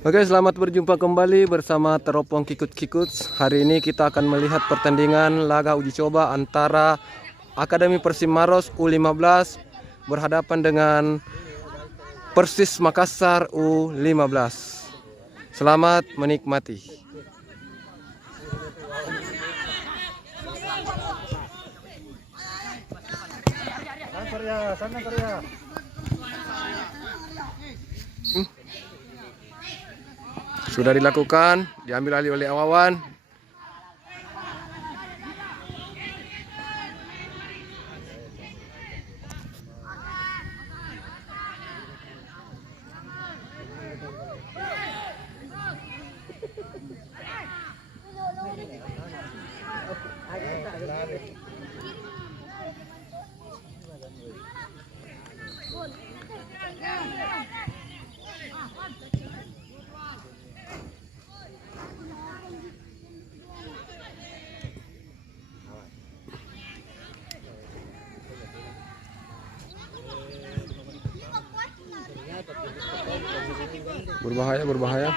Oke, selamat berjumpa kembali bersama Teropong Kikut-Kikut. Hari ini kita akan melihat pertandingan laga uji coba antara Akademi Persib Maros U15 berhadapan dengan Persis Makassar U15. Selamat menikmati. Sudah dilakukan, diambil alih oleh Awawan. Berbahaya, berbahaya.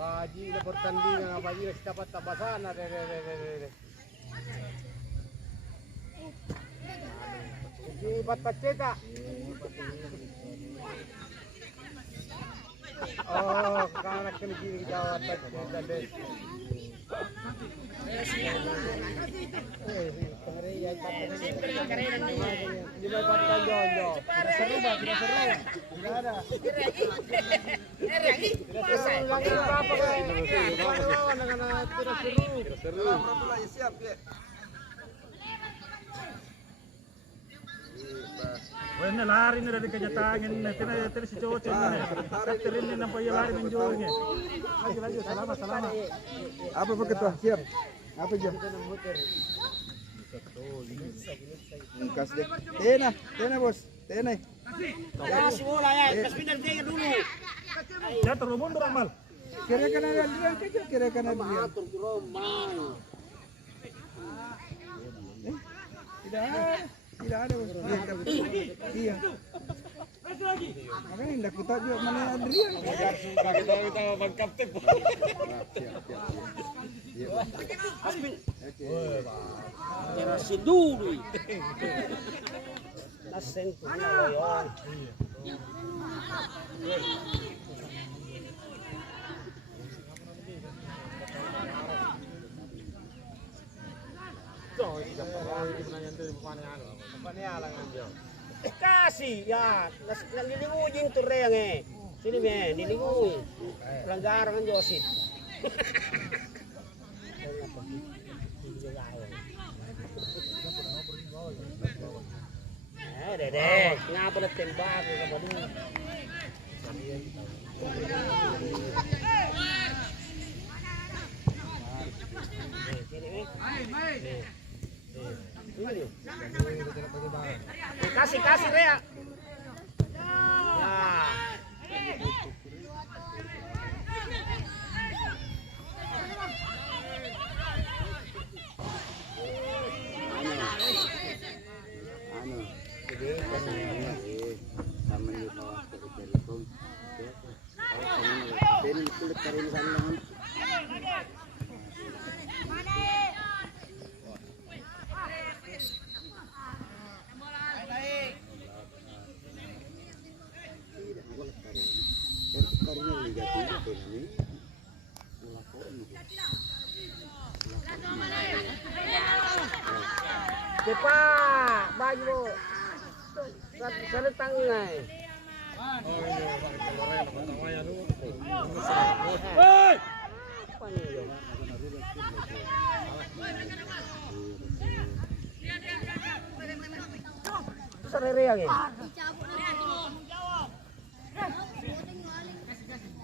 Baji na pertandingan, baji na dapat tabasan na Di batas cetak. Oh, karena kena gini jawab cetak deh. Wena lari na dari kenyataan tina si cowok terin ni nampak ia lari menjualnya. Laju selama. Apa ketua? Siap. Apa jam? Kas dek. Tena bos. Tena. Kasih bola ya, kasih pindah dia dulu. Ya terlalu mundur amal. Kira kan ada Adrian kecil, kira kan ada Adrian. Tidak ada bos. Iya. Makanya hendak kita juga mana Adrian. Kita bang kapten. Kasih dulu. Nasen tu loyon. Kasih ya, nilingujin tu reyang Sini me, nilinguj. Pelanggaran kan Josip. Dedek, ngapa na tembak ka ba dun? Kasih Rea. Cepat, baju. Seletang ngai. Hei! Apa ni? Serere yang ni.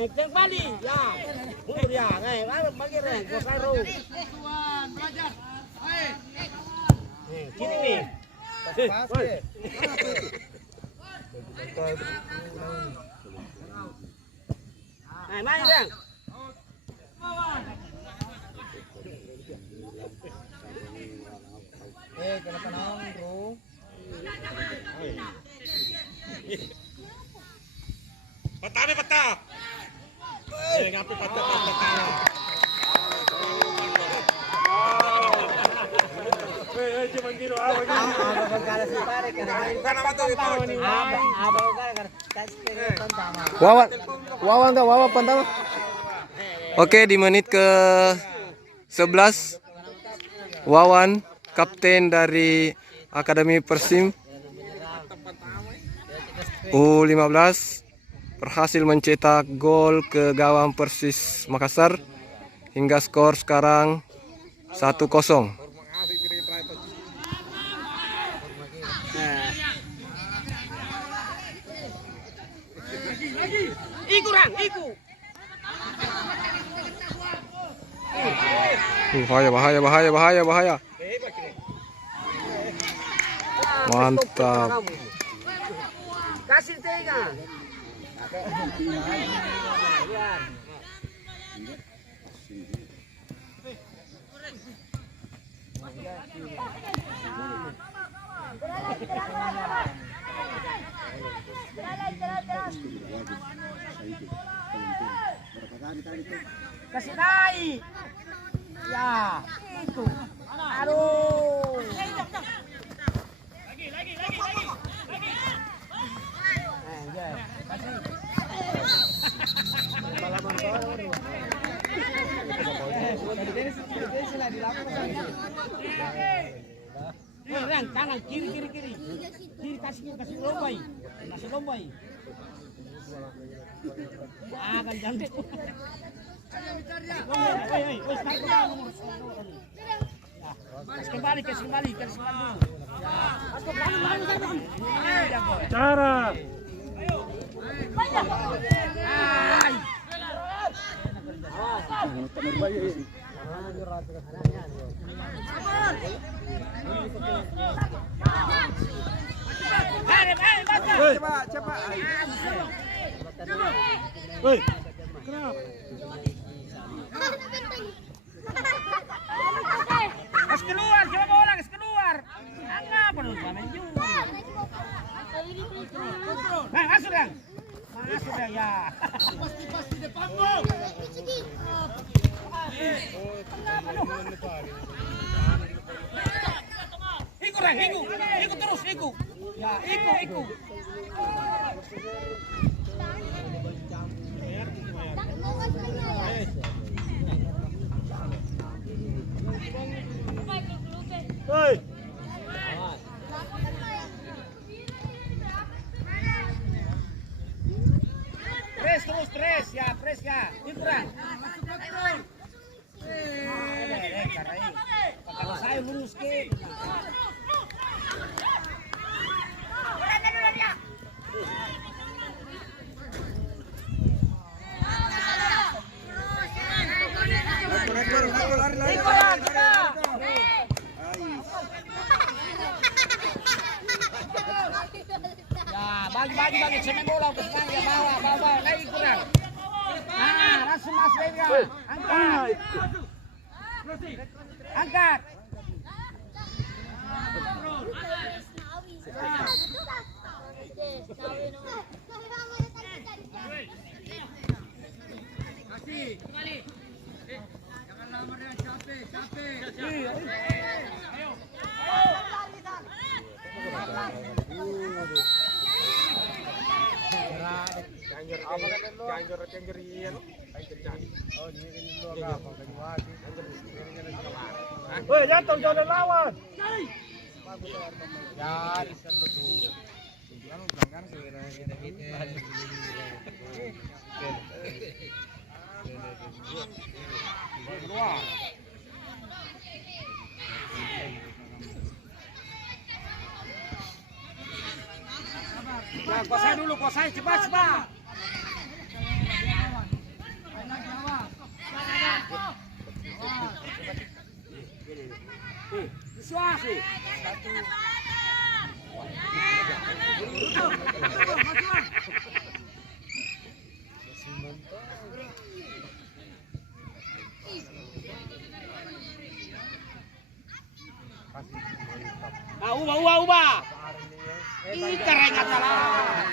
Cek bali, ya. Mundur ya, ngai. Bagi reng, kau saru. Kini ni. Main reng. Kenapa naon, bro? Patah patah. Ngapain patah. Cuma gitu Wawan pertama. Oke, di menit ke 11 Wawan, kapten dari Akademi Persim U15, berhasil mencetak gol ke gawang Persis Makassar hingga skor sekarang 1-0. Iku rang, iku. Bahaya. Mantap. Kasih tega. Kasih naik. Ya, itu. Aduh. Lagi. Rang, kanan, kiri. Kiri kasih lombai. Akan jangan. Kasih kembali. cara. Cepat. Hei. Kenapa? Kas keluar, coba bola kas keluar. Angap lu main juga. Masuk kan? Masuk ya. Pasti depan gol. Ikut terus. Ya, ikut. Hei. Press ya. Ikuran. Kalau saya lurus ke. Bagi semen bola ke sana ya bawa naik kurang. Langsung Mas Dewa. Angkat. Jangan lama dengan capek. Woi, jatuh jauh dari lawan. Ya, kuasai dulu, kuasai cepat. Suasi. Ubah. Ini karenya salah.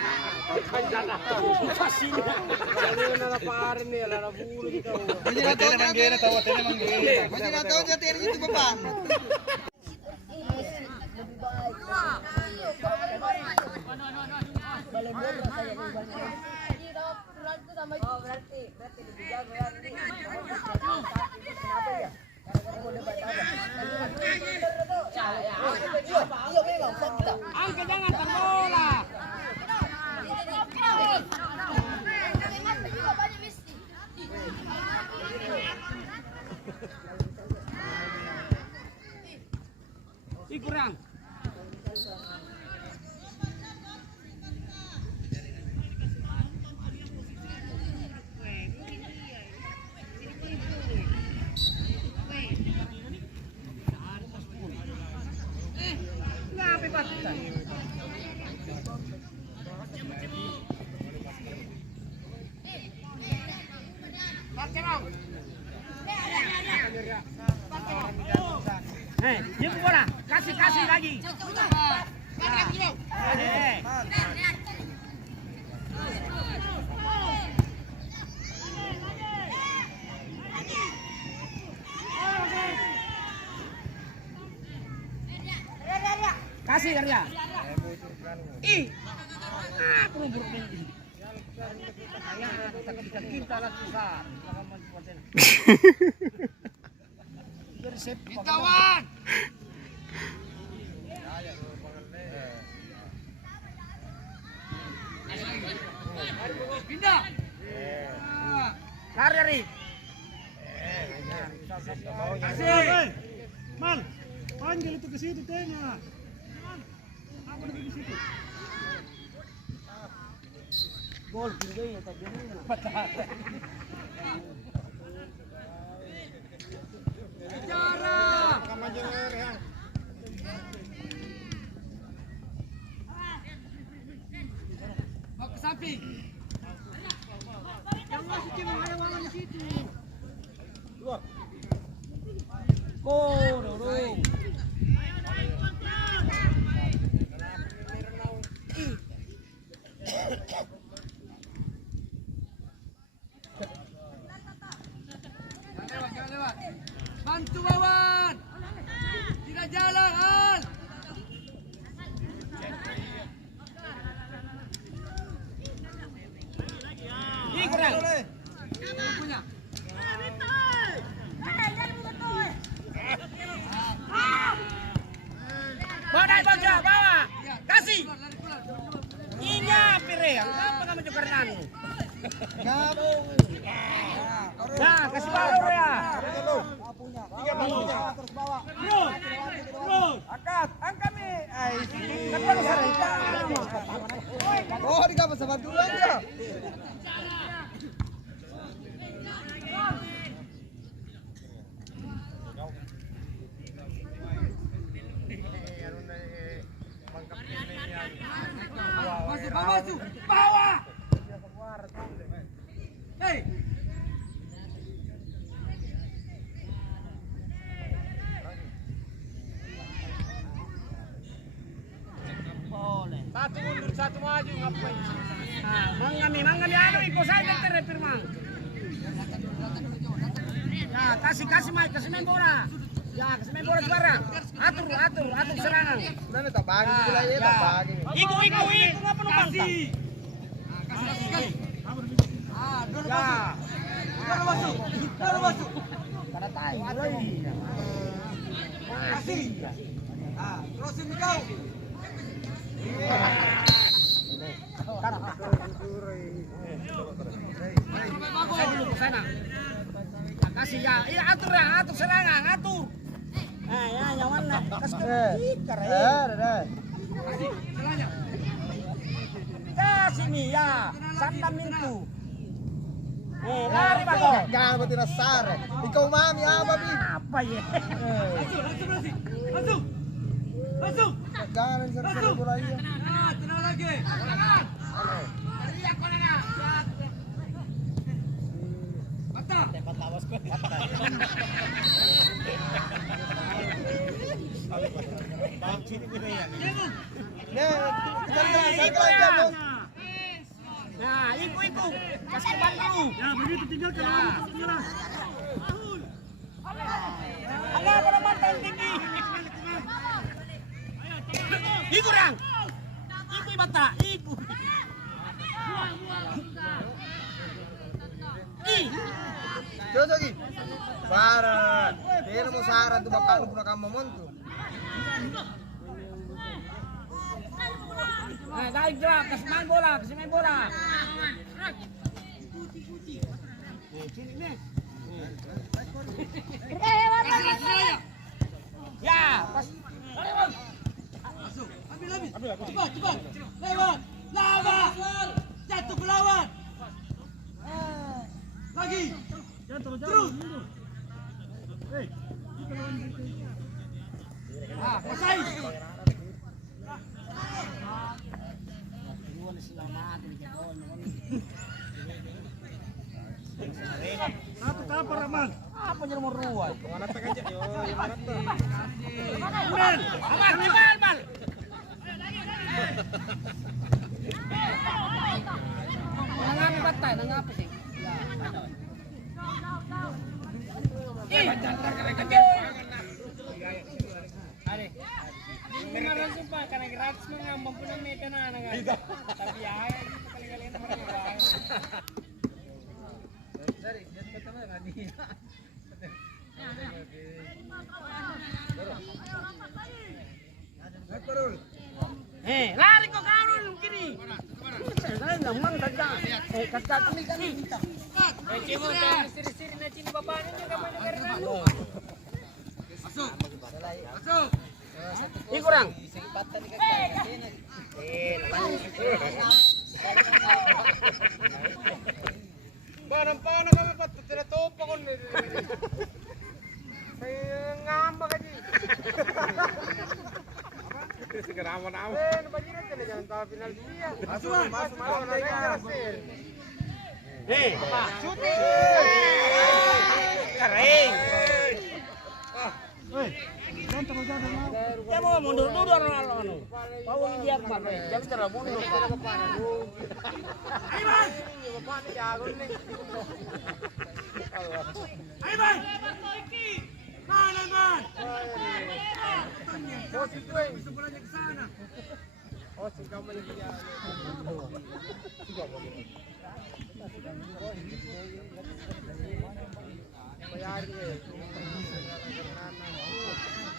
Angka jangan terbola. Kurang. Jemput bola, kasih lagi. Kasih Arya. Belum berhenti. Kita lakukan. Kawan. Pindah. Lari. Kasih. Man, panggil itu ke situ tengah. Apa lagi di situ? Gol tinggi ya tadi. Mau ke samping. Yang masih cuma hayawan di situ. Keluar. Dorong. Jangan lewat. Bantu Wawan. Tidak jalan, Al. Ini kurang. Punya. Bawa. Kasih. Ini apa ya? Kenapa kamu jokaran? Nah, kasih bawa ya. Terus bawa. Angkat nih. Oh, di kapal sabar dulu aja. Masuk. Bawa. Hei. Satu mundur, satu maju, ngapain? Nah, mangami, anu ikut saja Firman. Ya, kasih main bola. Ya, kasih main bola sekarang. Atur serangan. Udah nih tabagi gila ya, tabagi. Iku ngapa penumpang? Kasih. Baru masuk. Kada tahu. Kasih. Crossing ikaw. Saya dulu ke sana. Kasih ya, iya atur ya, atur serangan, atur. Ya, yang mana? Kasih ke kasih nih ya, santan mintu. Lari bago. Jangan buat rasar. Ikaw mami apa bi? Apa ya? Masuk. Jangan sering bola iya. Tenang lagi. Iya kau nana. Mantap. Tempat lawas kau. Bang sini kita ya. Nah, iku. Kasih bantu. Ya begitu tinggalkan lawan tinggal. Enggak pada mantan tinggi. Iku rang. Iku bata, iku. Jojo lagi. Para. Pero mo saran tu bapak lu puna kamu montu. Nah, tarik gerak, kasih main bola. Sini nih. Ya, pas. Ambil. Cepat. Lewat. Lawan. Jatuh ke lawan. Lagi. Terus. Pasai. Satu kapal Rahman. Apa jadi nomor 2? Mana tak aja yo, yang mana tuh. Bal. Nangapi patay, nangapi sih. Are. Mengaran sumpah karena gratis mengambang pun mereka anak. Tapi ya kali-kali nomor 2. Lari kok kau kiri. Saya nyaman saja. Kata kami kan minta. Cimo siri-siri na cini bapaknya juga banyak karena lu. Masuk. Ini kurang. Barang paano kami pat tinatopo ko ni. Kaya ngambak aja. Segera mau. Bajiran ka na dyan, final dia. Masuk. Shooting. Kering. Ya mau mundur dulu orang Bawang dia mana? Jangan cara mundur. Ayo bang. Man. Posisi gue bisa bolanya ke sana. Oh, si kamu lagi ya. Bayarin ya.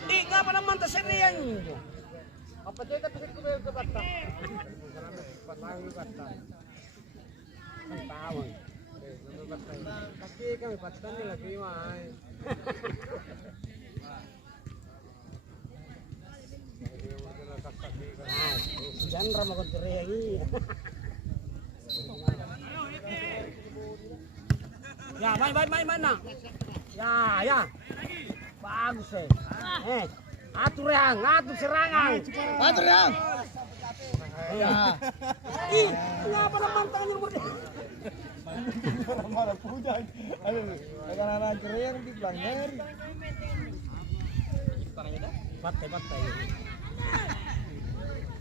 Di nga pa naman tasiriyan nyo. Apa dia tapi saya kudu ke Batam. Patang di Batam. Tahu. Kaki kami Batam ni lagi mai. Jangan ramah kau teriaki. Ya, main nak. Ya. Bagus atur serangan. Atur yang. Ya. Ih, kenapa naman tangan yang berdua? Malah pujan. Aduh, anak-anak cerai yang di Blangner. Patay.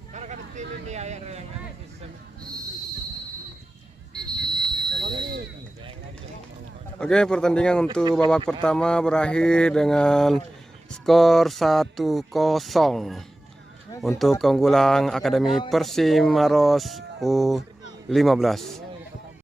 Karena kan tim ini ayah yang sistem. Oke, pertandingan untuk babak pertama berakhir dengan skor 1-0 untuk keunggulan Akademi Persim Maros U15.